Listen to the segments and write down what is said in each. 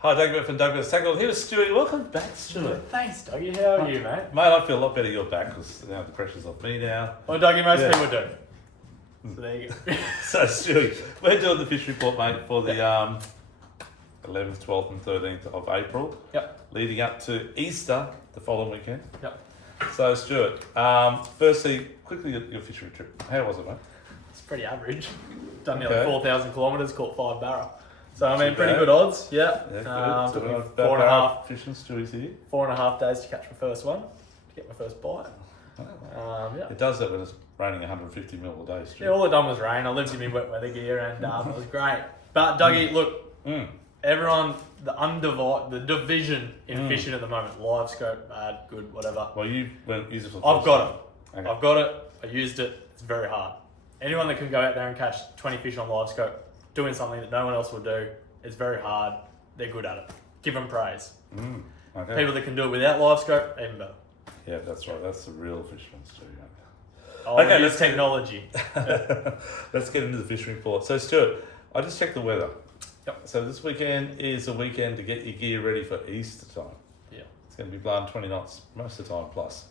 Hi, Doug from Douglas Tackle. Here's Stewie. Welcome back, Stewie. Thanks, Dougie. How are you, mate? Mate, I feel a lot better you're back because the pressure's off me now. Well, Dougie, most Yeah. people do. So there you go. So, Stewie, we're doing the fish report, mate, for the 11th, 12th and 13th of April. Yep. Leading up to Easter, the following weekend. Yep. So, Stuart, firstly, quickly your fishery trip. How was it, mate? It's pretty average. Done nearly Okay. 4,000 kilometres, caught 5 barra. So, I mean, Too pretty bad. good odds. Yeah. Yeah, good. Took me About 4.5 fishing, Stewie's here. 4.5 days to catch my first one, to get my first bite. Yeah. It does that when it's raining 150 mil a day, Stuart. Yeah, all I done was rain. I lived in my wet weather gear and it was great. But, Dougie, look, everyone, the division in fishing at the moment, live scope, bad, good, whatever. Well, you went use it for the I've first got time. it. Okay. I've got it. I used it. It's very hard. Anyone that can go out there and catch 20 fish on live scope, doing something that no one else will do, it's very hard. They're good at it. Give them praise. Okay. People that can do it without live scope, even better. Yeah, that's right. That's the real fisherman's too. Oh, Okay, use let's- technology. Let's get into the fishing report. So, Stuart, I just checked the weather. Yep. So this weekend is a weekend to get your gear ready for Easter time. Yeah. It's going to be blowing 20 knots most of the time plus.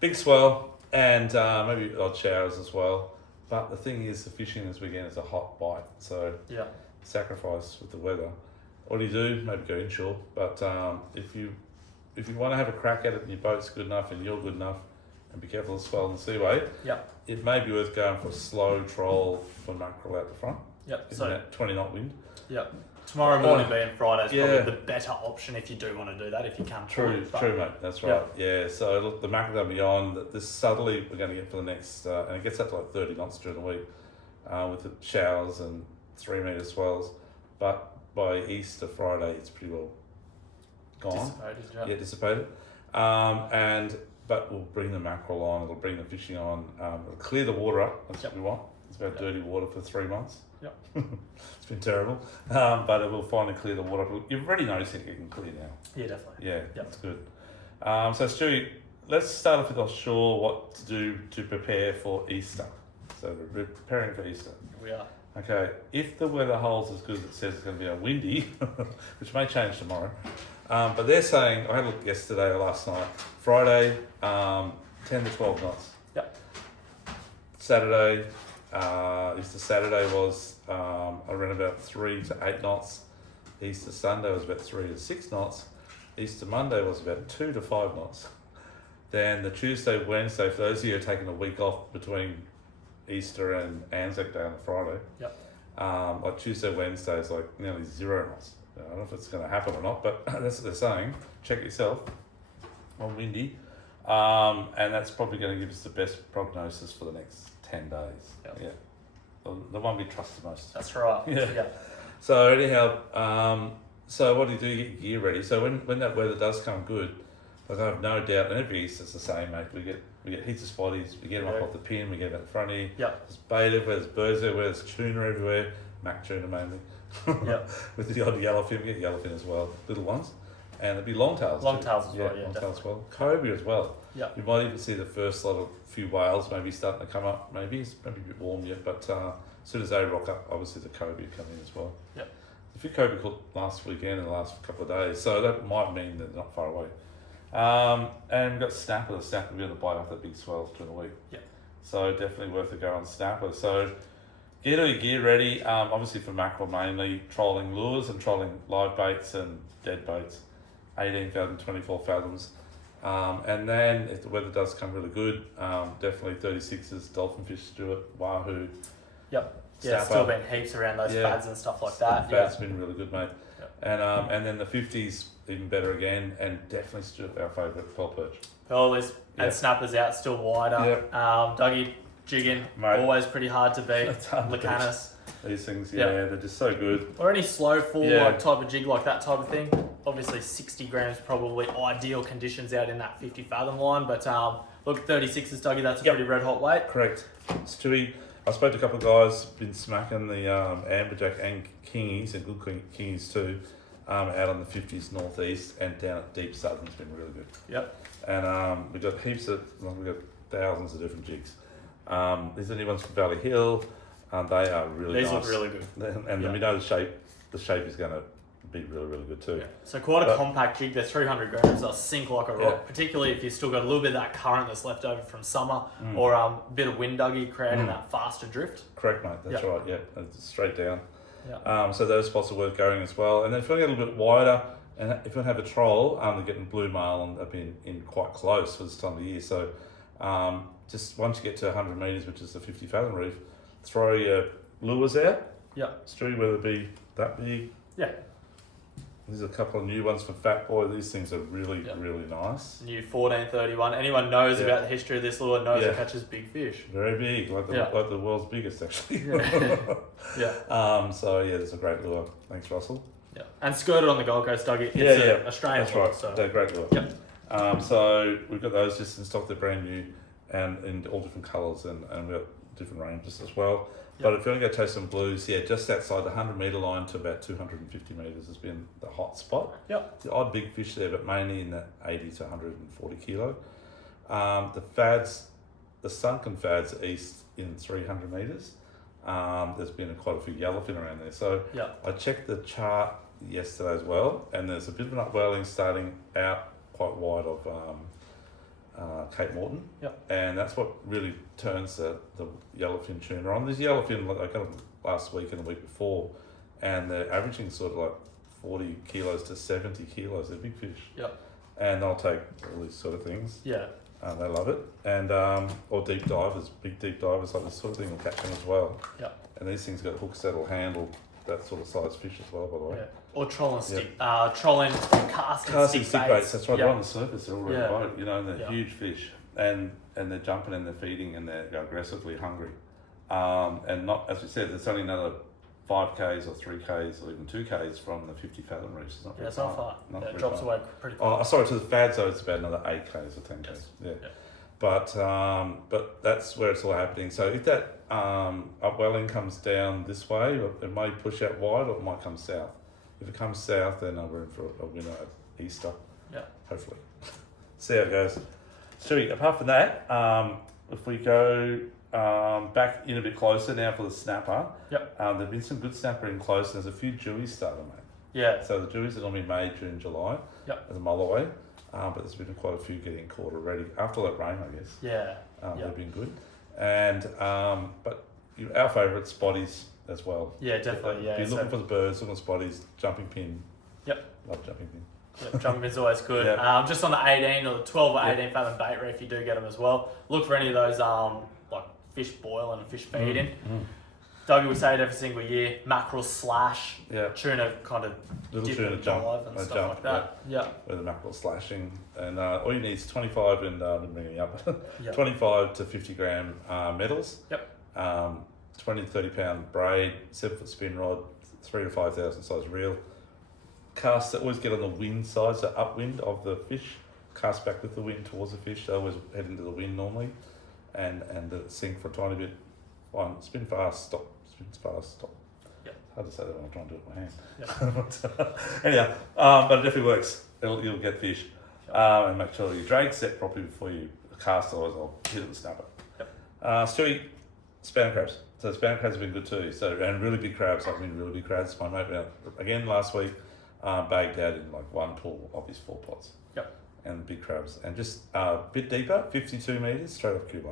Big swell and maybe odd showers as well. But the thing is, the fishing this weekend is a hot bite. So Yeah. sacrifice with the weather. What do? Maybe go inshore. But if you want to have a crack at it and your boat's good enough and you're good enough, and be careful of the swell and the seaway, Yep. it may be worth going for a slow troll for mackerel out the front. Yep. Isn't So, that 20 knot wind? yep. Tomorrow morning being Friday is Yeah. probably the better option if you do want to do that, if you can. True, But- mate. That's right. Yeah. So look, the mackerel going beyond this southerly we're going to get for the next, and it gets up to like 30 knots during the week, with the showers and 3 metre swells. But by Easter Friday, it's pretty well gone. Dissipated, Dissipated. But we'll bring the mackerel on. It'll bring the fishing on. It'll clear the water up. That's what we want. It's about dirty water for 3 months. Yep. It's been terrible, but it will finally clear the water. You've already noticed it can clear now. Yeah, definitely. Yeah, Yep. that's good. So Stewie, let's start off with offshore. What to do to prepare for Easter? So we're preparing for Easter. We are. Okay, if the weather holds as good as it says it's going to be windy, which may change tomorrow, but they're saying, I had a look yesterday or last night, Friday, 10 to 12 knots. Yep. Saturday, Easter Saturday was around about 3 to 8 knots. Easter Sunday was about 3 to 6 knots. Easter Monday was about 2 to 5 knots. Then the Tuesday, Wednesday, for those of you who are taking a week off between Easter and Anzac Day on the Friday, Yep. like Tuesday, Wednesday is like nearly 0 knots. I don't know if it's going to happen or not, but that's what they're saying. Check yourself on windy. And that's probably going to give us the best prognosis for the next 10 days. Yep. Yeah. The one we trust the most. That's right. Yeah. So anyhow, so what do? You get your gear ready. So when that weather does come good, like I have no doubt, and every Easter it's the same, mate. We get heaps of spotties. We get them up off the pin. We get them at the front here. Yep. There's bait everywhere. There's birds everywhere. There's tuna everywhere. Mac tuna mainly. Yep. With the odd yellowfin, we get yellowfin as well, little ones, and it'd be longtails. Longtails as well, yeah, longtails as well. Cobia as well. Yeah. You might even see the first few whales maybe starting to come up. Maybe it's maybe a bit warm yet, but as soon as they rock up, obviously the cobia come in as well. Yep. A few cobia caught last weekend and the last couple of days, so that might mean they're not far away. And we've got snapper. The snapper will be on the bite off the big swells during the week. Yep. So definitely worth a go on snapper. So get all your gear ready. Obviously for mackerel mainly, trolling lures and trolling live baits and dead baits, 18 fathom, 24 fathoms. And then if the weather does come really good, definitely 36s, dolphin fish, Stuart, wahoo. Yep. Yeah, Snapper. still been heaps around those Yeah. fads and stuff like that. Fad's been really good, mate. Yep. And then the 50s even better again, and definitely Stuart, our favourite pearl perch. Pearlies Yeah. and snappers out still wider. Yep. Dougie jigging, Mate. always pretty hard to beat. It's hard to beat. Lacanis. These things, Yeah. they're just so good. Or any slow fall Yeah. like type of jig like that type of thing. Obviously 60 grams probably ideal conditions out in that 50 fathom line. But look, 36s, Dougie, that's a Yep. pretty red hot weight. Correct. Stewie, I spoke to a couple of guys, been smacking the amberjack and kingies, and good kingies too, out on the 50s northeast and down at deep southern's been really good. Yep. And we've got we've got thousands of different jigs. There's any ones from Valley Hill, they are really These nice. look really good. And Yeah. we know the shape is going to be really, really good too. Yeah. So quite a compact jig. They're 300 grams. They'll sink like a rock, Yeah. particularly if you've still got a little bit of that current that's left over from summer or a bit of wind, Dougie, creating that faster drift. Correct, mate. That's Yeah. right. Yeah, it's straight down. Yeah. So those spots are worth going as well. And then if you want to get a little bit wider, and if you want to have a troll, they're getting blue marlin and they've been in quite close for this time of the year. So just once you get to 100 metres, which is the 50 fathom reef, throw your lures out. Yeah. Street, whether it be that big. Yeah. There's a couple of new ones for Fat Boy. These things are really, really nice. New 1431. Anyone knows about the history of this lure knows it catches big fish. Very big, like the world's biggest actually. Yeah. So yeah, there's a great lure. Thanks, Russell. Yeah. And skirted on the Gold Coast, Dougie. It's Yeah. Australian That's lure, right. so. They're great lure. Yep. So we've got those just in stock. They're brand new and in all different colours and we've got different ranges as well. But if you want to go chase some blues, just outside the 100 metre line to about 250 metres has been the hot spot. Yep. The odd big fish there, but mainly in the 80 to 140 kilo. The fads, the sunken fads east in 300 metres. There's been quite a few yellowfin around there. So I checked the chart yesterday as well, and there's a bit of an upwelling starting out quite wide of Cape Morton, and that's what really turns the yellowfin tuna on. There's yellowfin, I got them last week and the week before, and they're averaging sort of like 40 kilos to 70 kilos. They're big fish. Yep. And they'll take all these sort of things. Yeah. They love it. And or deep divers, big deep divers, like this sort of thing will catch them as well. Yep. And these things got hooks that'll handle that sort of size fish as well, by the way. Yeah. Or trolling stick, trolling casting stick baits. That's right, right on the surface, they're already right, and they're Yeah. huge fish. And they're jumping and they're feeding and they're aggressively hungry. And not, as we said, there's only another 5Ks or 3Ks or even 2Ks from the 50 fathom reefs. It's not very It's not far. It drops away pretty quick. Oh, sorry, to the fads though, it's about another 8Ks or 10Ks. Yeah. But that's where it's all happening. So if that upwelling comes down this way, it may push out wide or it might come south. If it comes south, then we're in for a winner at Easter. Yeah. Hopefully. See how it goes. So apart from that, if we go back in a bit closer now for the snapper, there've been some good snapper in close. There's a few jewies started, mate. Yeah. So the jewies are normally made June, July. As a mulloway. But there's been quite a few getting caught already after that rain, I guess. Yeah. They've been good. And but our favourite spotties as well. Yeah, definitely. Yeah. If you're looking for the birds, looking for spotties, jumping pin. Yep. Love jumping pin. Yep, jumping pin's always good. Just on the 18 or the 12 or 18 fathom bait reef, you do get them as well. Look for any of those like fish boiling and fish feeding. Dougie would say it every single year. Mackerel slash. Tuna kind of little dip tuna and jump dive and stuff like that. Yeah. Where the mackerel slashing, and all you need is 25 and bringing up 25 to 50 gram metals. 20 to 30 pound braid, 7 foot spin rod, 3,000 to 5,000 size reel. Casts that always get on the wind side, so upwind of the fish. Cast back with the wind towards the fish. They always head into the wind normally, and sink for a tiny bit. One spin fast, stop. Spins fast, stop. Hard to say that when I'm trying to do it with my hand. Anyhow, but it definitely works. You'll get fish, and make sure your drag's set properly before you cast. Otherwise, I'll hit it with snapper. Stewie, spam crabs. So spam crabs have been good too. So and really big crabs, like really big crabs. My mate went out again last week, bagged out in like one pool of his 4 pots. And big crabs, and just a bit deeper, 52 metres straight off Cuba.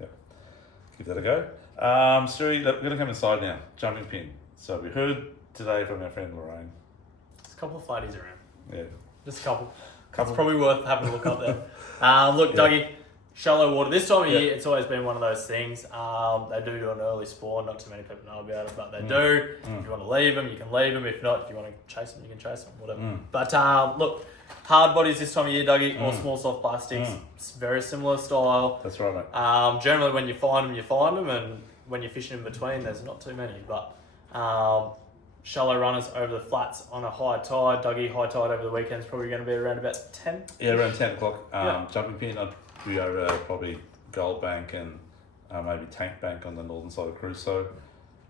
Give that a go. Stewie, we're going to come inside now. Jumping pin. So we heard today from our friend Lorraine. There's a couple of flighties around. Yeah. Just a couple. It's probably worth having a look up there. Look, Dougie, shallow water. This time of year, it's always been one of those things. They do an early spawn. Not too many people know about it, but they do. If you want to leave them, you can leave them. If not, if you want to chase them, you can chase them, whatever. But look, hard bodies this time of year, Dougie, or small soft plastics. It's very similar style. That's right, mate. Generally, when you find them, and when you're fishing in between, there's not too many. But shallow runners over the flats on a high tide. Dougie, high tide over the weekend is probably going to be around about 10. Yeah, around 10 o'clock. Jumping pin, I'd be over probably Gold Bank and maybe Tank Bank on the northern side of Crusoe.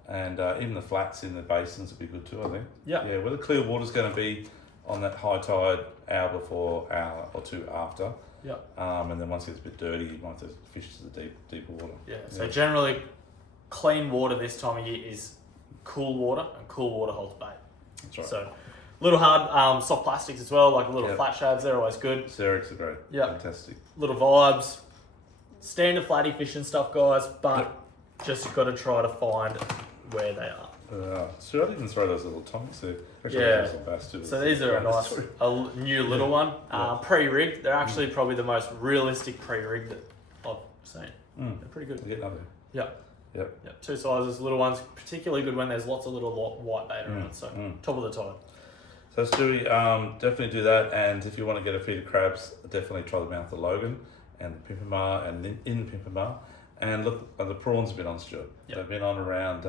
And even the flats in the basins would be good too, I think. Yeah, where the clear water's going to be on that high tide, hour before, hour or two after. And then once it gets a bit dirty, you might have to fish to the deeper water. So generally, clean water this time of year is cool water, and cool water holds bait. That's right. So Little hard, soft plastics as well, like little Yep. flat shades. They're always good. Xerix are great. Yep. Fantastic. Little vibes. Standard flatty fishing stuff, guys, but just got to try to find where they are. So I didn't throw those little tongs there. Actually, Yeah. those are bass too. So these are a nice, new little one. Yeah. Pre-rigged. They're actually probably the most realistic pre-rigged that I've seen. Mm. They're pretty good. Get another. Yeah. Yep. Yeah. Two sizes, little ones. Particularly good when there's lots of little white bait around. So top of the tide. So Stewie, definitely do that. And if you want to get a feed of crabs, definitely try the mouth of Logan and the Pimpamar and in Pimpamar. And look, the prawns have been on, Stuart. Yep. They've been on around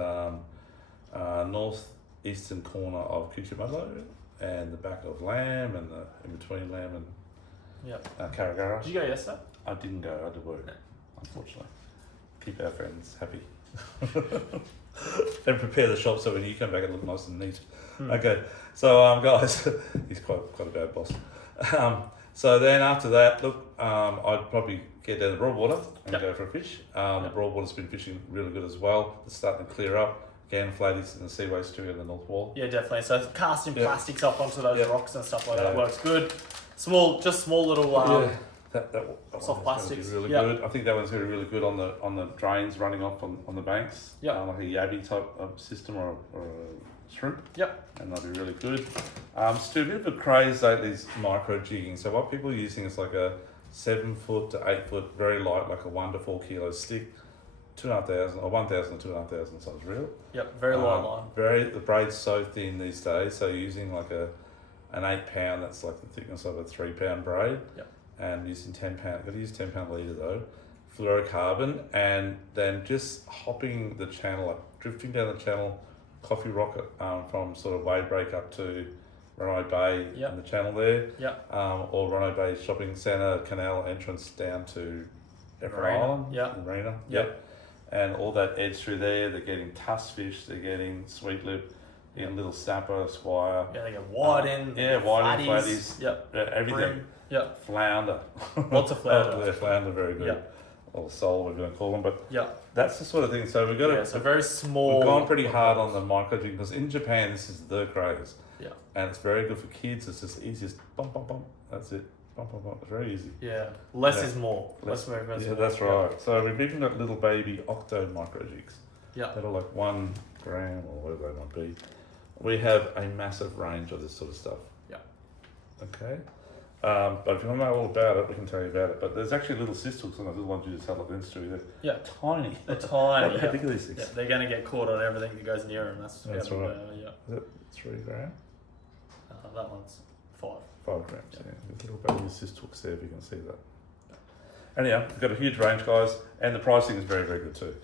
northeastern corner of Cucamallo and the back of Lamb and the in between Lamb and Yep. Carragara. Did you go yesterday? I didn't go. I had to work, unfortunately. Keep our friends happy. Then prepare the shop so when you come back it look nice and neat. Okay, so guys, he's quite a bad boss. So then after that, look, I'd probably get down the Broadwater and Yep. go for a fish. The Broadwater's been fishing really good as well. It's starting to clear up. Again, flatties in the seaways too in the North Wall. Yeah, definitely. So casting Yep. plastics up onto those Yep. rocks and stuff like that Yeah. works good. Small little That soft one's gonna plastics. be really Yep. good. I think that one's going to be really good on the drains running off on the banks. Yep. Like a yabby type of system or a shrimp. Yep. And that'll be really good. Still a bit of a craze lately is micro jigging. So what people are using is like a 7 foot to 8 foot, very light, like a 1 to 4 kilo stick, 2,500 or 1,000 to 2,500 size reel. Yep. Very light line. The braid's so thin these days. So you're using like an 8 pound. That's like the thickness of a 3 pound braid. Yep. And using 10 pound. Got to use 10 pound leader though. Fluorocarbon, and then just hopping the channel, like drifting down the channel, Coffee Rocket from sort of Wade Break up to Rono Bay Yep. and the channel there. Yep. Or Rono Bay Shopping Centre canal entrance down to Efra Marina. Island. Yep. in Marina. Yep. And all that edge through there, they're getting tusk fish, they're getting sweet lip, they're getting little snapper, squire, Yeah, they get whiting. whiting, flatties, Yep. everything. Bream. Yep. Flounder. Lots of flounder. Yeah, flounder, very good. Yep. Or sole, we're going to call them. But Yep. that's the sort of thing. So we've got Yeah, to. so very small. We've gone pretty hard on the micro jig because in Japan this is the craze. Yeah. And it's very good for kids. It's just easiest bump, bump, bump. That's it. Bump, bump, bump. It's very easy. Yeah. Less Yeah. is more. Less movement. Yeah, that's right. So we've even got little baby octo micro jigs. Yeah. That are like 1 gram or whatever they might be. We have a massive range of this sort of stuff. Yeah. Okay. But if you want to know all about it, we can tell you about it. But there's actually little cyst hooks on those little ones you just had like this through. They're Yeah. tiny. They're tiny. How big are these Yeah, things? they're going to get caught on everything that goes near them. That's That's how right. yeah. Is it 3 gram? That one's 5. 5 grams. Yeah. There's little baby cyst hooks there if you can see that. Anyhow, we've got a huge range, guys, and the pricing is very, very good too.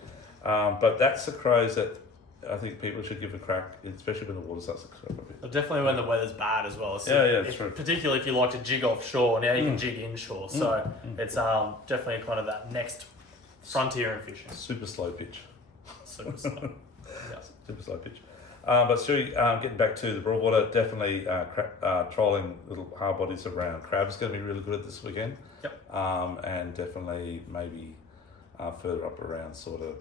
But that's the craze that I think people should give a crack, especially when the water starts to clear up a bit. But definitely when the weather's bad as well. So Yeah, that's true. Particularly if you like to jig offshore, now you can jig inshore. So it's definitely kind of that next frontier in fishing. Super slow pitch. Super slow. Yeah. Super slow pitch. But Stewie, getting back to the Broadwater, definitely trolling little hard bodies around crabs is going to be really good at this weekend. Yep. And definitely maybe further up around sort of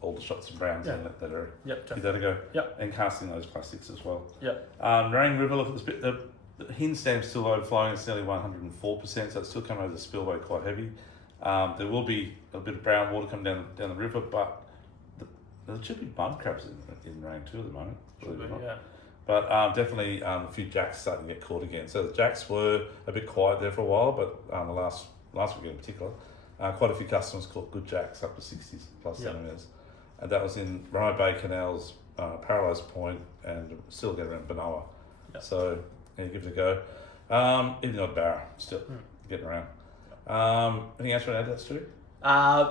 all the shots and browns Yeah. that are Yep. give that a go. Yep. And casting those plastics as well. Yep. Rang River, look at this bit. The Hinge dam's still overflowing. It's nearly 104%, so it's still coming over the spillway quite heavy. There will be a bit of brown water coming down the river, but there should be bum crabs in Rang too at the moment. Should believe it be, or not. yeah. But definitely a few jacks starting to get caught again. So the jacks were a bit quiet there for a while, but the last weekend in particular, quite a few customers caught good jacks up to 60 plus Yep. centimetres. And that was in Rono Bay Canals, Paralise Point, and still get around Benoa. Yep. So yeah, give it a go. Even not Barra, still getting around. Anything else you want to add to that, Stu?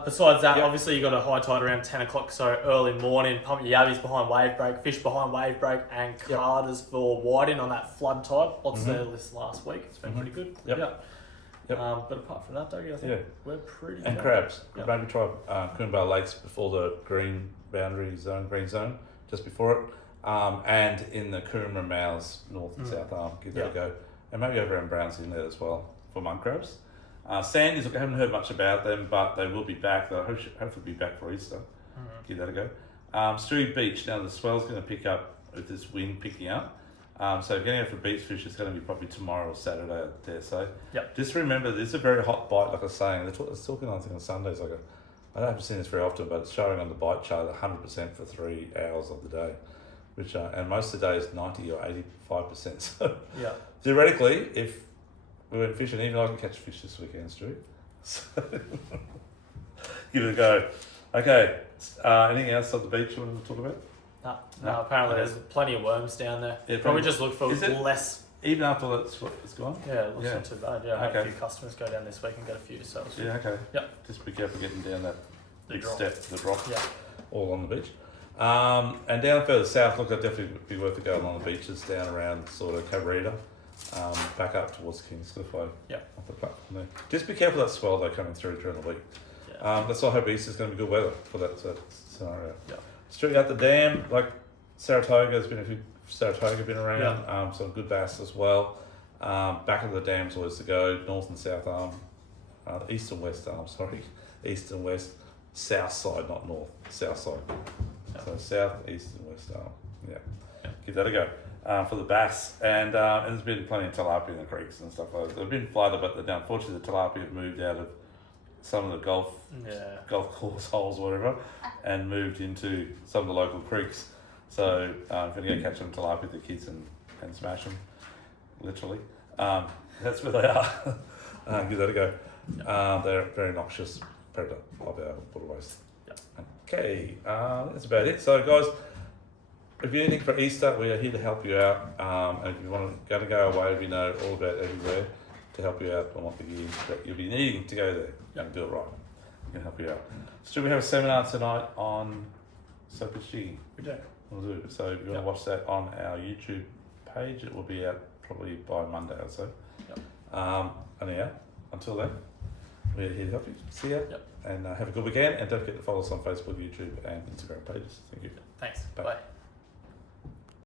Besides that, Yep. obviously you got a high tide around 10 o'clock, so early morning. Pump your yabbies behind wave break, fish behind wave break, and carders for whiting on that flood tide. Lots there this last week. It's been pretty good. Yep. Yeah. Yep. But apart from that, Dougie, I think Yeah. we're pretty And good. crabs. Yep. Maybe try Coombar Lakes before the green boundary zone, green zone, just before it. And in the Coomera mouths, north and south arm, give that a Yep. go. And maybe over around Browns in there as well for monk crabs. Sandies, look, I haven't heard much about them, but they will be back. They'll hopefully be back for Easter. Give that a go. Stewie Beach, now the swell's going to pick up with this wind picking up. So getting out for beach fish is going to be probably tomorrow or Saturday, I dare say. Yep. Just remember, this is a very hot bite, like I was saying. It's talking, I think, on Sundays. I don't have to see this very often, but it's showing on the bite chart 100% for 3 hours of the day, which and most of the day is 90 or 85%. So Yeah. theoretically, if we went fishing, even I can catch fish this weekend, Stu. So give it a go. Okay. Anything else on the beach you want to talk about? No, apparently there's plenty of worms down there. Yeah, Probably just look for is it? less. Even after it's gone? Yeah, it looks Yeah. not too bad. Yeah, I had a Okay. few customers go down this week and get a few yourselves. Yeah, okay. Yep. Just be careful getting down that The big drop. step, the drop, Yeah. all on the beach. And down further south, look, it'd definitely be worth it going on the beaches down around sort of Cabarita, back up towards Kingscliff Way. Yeah. Off the platform there. Just be careful of that swell though coming through during the week. Yeah. That's why I hope Easter's going to be good weather for that scenario. Yeah. Straight out the dam, like Saratoga's been been around, some good bass as well. Back of the dam's always to go, north and south arm, east and west arm, sorry. East and west, south side, not north, south side. Yeah. So south, east and west arm, yeah. Give that a go. For the bass, and there's been plenty of tilapia in the creeks and stuff like that. They've been flooded, but unfortunately the tilapia have moved out of some of the golf course holes or whatever, and moved into some of the local creeks. So if you're going to catch them tilapia with the kids and smash them, literally, that's where they are. Give that a go. They're very noxious predator of our waterways. Yep. Okay, that's about it. So guys, if you're anything for Easter, we are here to help you out. And if you want to go away, we know all about everywhere to help you out on what the gear that you'll be needing to go there and do it right. We can help you out. So we have a seminar tonight on soapfish jigging. We do. We'll do. So if you want to watch that on our YouTube page, it will be out probably by Monday or so. Yep. Anyhow, until then, we're here to help you. See ya. Yep. And have a good weekend. And don't forget to follow us on Facebook, YouTube, and Instagram pages. Thank you. Thanks. Bye. Bye.